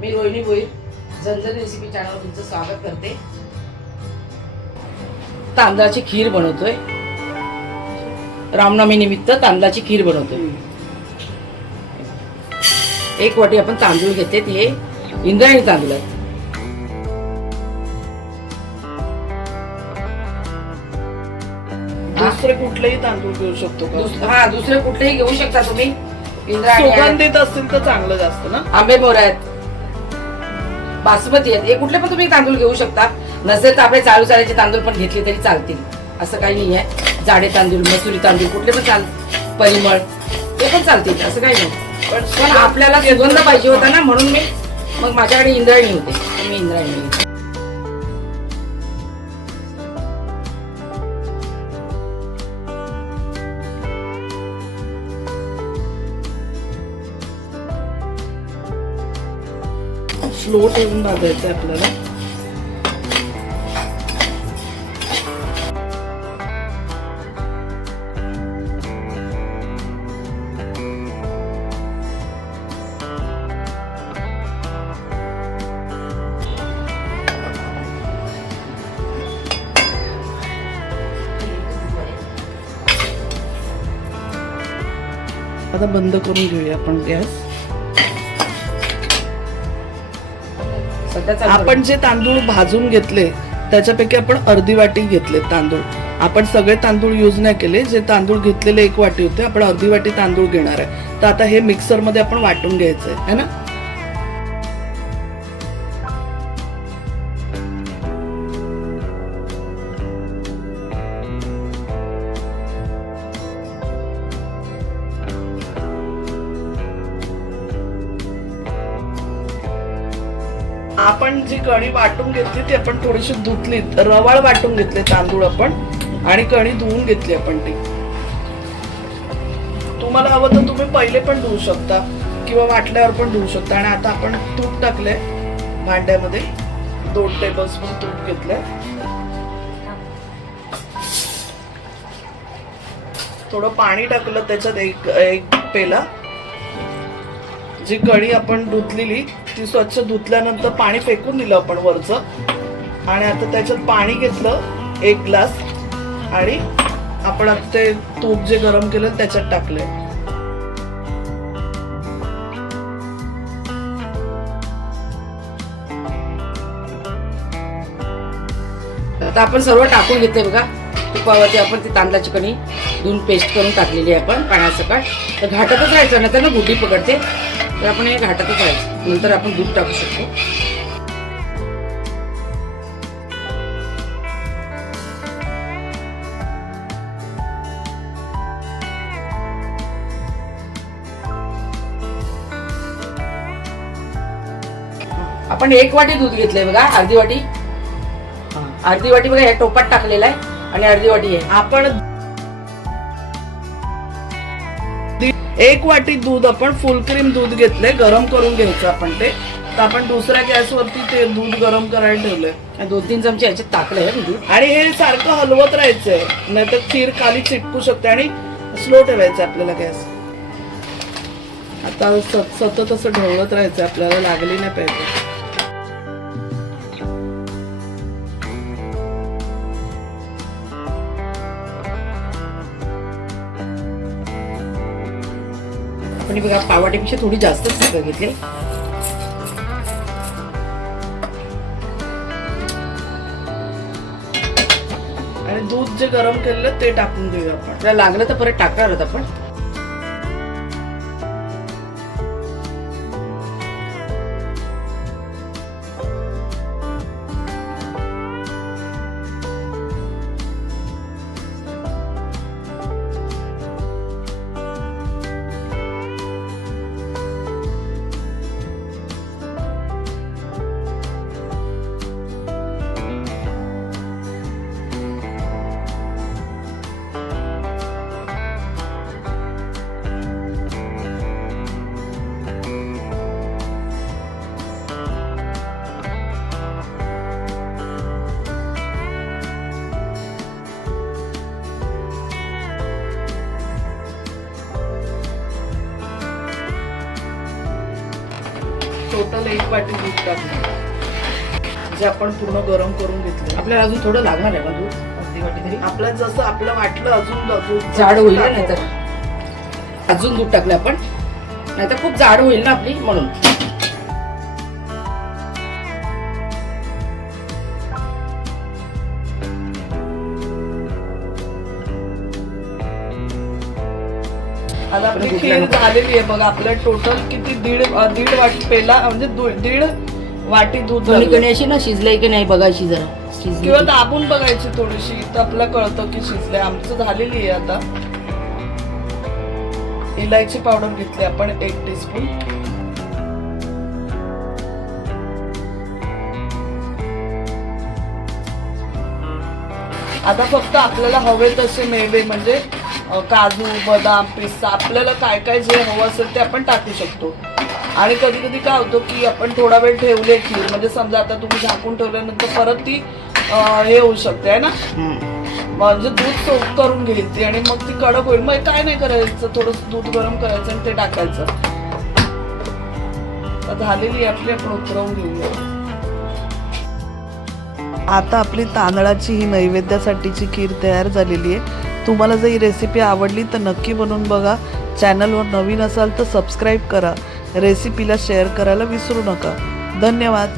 मी Rohini Bhoir झणझण recipe चॅनलवर तुमचं स्वागत करते। तांदळाची खीर बनवतोय, रामनवमी निमित्त तांदळाची खीर बनवतोय। 1 वाटी आपण तांदूळ घेते, हे इंद्रायणी तांदूळ आहे। दुसरे कुठलेही तांदूळ घेऊ शकतो का? हा, दुसरे कुठलेही घेऊ शकता तुम्ही। इंद्रायणी सुगंधित असतील तर चांगलं जास्त ना। आंबे मोहरा आहेत, बासमती आहेत, हे कुठले पण तुम्ही तांदूळ घेऊ शकता। नसेल तर आपले चालू चालायचे तांदूळ पण घेतले तरी चालतील, असं काही नाही आहे। जाडे तांदूळ, मसुरी तांदूळ कुठले पण चाल, परिमळ ते पण चालतील, असं काही नाही। पण आपल्याला सुगंध पाहिजे होता ना, म्हणून मी मग माझ्याकडे इंद्रायणी होते, तर मी इंद्रायणी घेतली। स्लो ठेवून भाजायचं आपल्याला। आता बंद करून घेऊया आपण गॅस। आपण जे तांदूळ भाजून घेतले त्याच्यापैकी आपण अर्धी वाटी घेतले तांदूळ। आपण सगळे तांदूळ यूज नाही केले, जे तांदूळ घेतलेले 1 वाटी होते, आपण अर्धी वाटी तांदूळ घेणार आहे। तर आता हे मिक्सर मध्ये आपण वाटून घ्यायचंय, है ना। आपण जी कणी वाटून घेतली ती आपण थोडीशी धुतली, रवाळ वाटून घेतले तांदूळ आपण, आणि कणी धुवून घेतली आपण ती। तुम्हाला हवं तर तुम्ही पहिले पण धुवू शकता किंवा वाटल्यावर पण धुवू शकता। आणि आता आपण तूप टाकले भांड्यामध्ये, 2 टेबलस्पून तूप घेतलंय। थोडं पाणी टाकलं त्याच्यात, एक पेला। जी कढी आपण धुतलेली ती स्वच्छ धुतल्यानंतर पाणी फेकून दिलं आपण वरचं, आणि आता त्याच्यात पाणी घेतलं 1 ग्लास, आणि आपण आता ते तूप जे गरम केलं त्याच्यात टाकले। आता आपण सर्व टाकून घेतले बघा तुपावरती। आपण ती तांदळाची कणी धुवून पेस्ट करून टाकलेली आहे आपण पाण्यासकट। तर घाटातच राहायचं, नाही तर ना गुटी पकडते, तर आपण हे घाटातच राहायचं। नंतर आपण दूध टाकू शकतो। आपण 1 वाटी दूध घेतलंय बघा, अर्धी वाटी, अर्धी वाटी बघा या टोपात टाकलेला आहे, आणि अर्धी वाटी आहे। आपण 1 वाटी दूध आपण फुल क्रीम दूध घेतलंय, गरम करून घ्यायचं आपण ते। तर आपण दुसऱ्या गॅसवरती ते दूध गरम करायला ठेवलंय। 2-3 चमचे याच्यात टाकलंय दूध, आणि हे सारखं हलवत राहायचंय, नाहीतर खीर खाली चिटकू शकते। आणि स्लो ठेवायचं आपल्याला गॅस। आता सतत असं ढवळत राहायचं, आपल्याला लागली नाही पाहिजे। आपण बघा पाववाटीपेक्षा थोडी जास्तच साखर घेतली। आणि दूध जे गरम केलेलं ते टाकून देऊया आपण। आपल्याला लागलं तर परत टाकणार आहोत आपण। टोटल 1 वाटी दूध टाकलं जे आपण पूर्ण गरम करून घेतलं. आपल्याला अजून थोडं लागणार आहे दूध, अर्धी वाटी तरी. आपल्याला जसं आपलं वाटलं अजून जाड होईल ना, नाहीतर अजून दूध टाकलं आपण नाहीतर खूप जाड होईल ना आपली, म्हणून. आता आपली खीर झालेली आहे बघा. आपल्या टोटल किती दीड वाटी पेला म्हणजे 1.5 वाटी दूध दोन्ही लागलं. कणी अशी ना शिजलंय की नाही बघायची जरा, शिजली किंवा की. दाबून बघायची थोडीशी तर आपल्याला कळतं की शिजले. आमचं झालेली आहे. आता इलायची पावडर घेतली आपण 1 टीस्पून. आता फक्त आपल्याला हवे तसे मेवे म्हणजे काजू, बदाम, पिस्ता आपल्याला काय काय जे हवं असेल ते आपण टाकू शकतो. आणि कधी कधी काय होतं की आपण थोडा वेळ ठेवले खीर म्हणजे समजा आता तुम्ही झाकून ठेवल्यानंतर परत ती हे होऊ शकते आहे ना, म्हणजे दूध सोक करून घेईल ती आणि मग ती कडक होईल. मग काय नाही करायचं, थोडंसं दूध गरम करायचं आणि ते टाकायचं. झालेली आपली आपण उतरवून घेऊया. आता आपली तांदळाची ही नैवेद्यासाठीची खीर तयार झालेली आहे. तुम्हाला जर ही रेसिपी आवडली तर नक्की बनवून बघा. चॅनलवर नवीन असाल तर सबस्क्राईब करा. रेसिपीला शेअर करायला विसरू नका. धन्यवाद.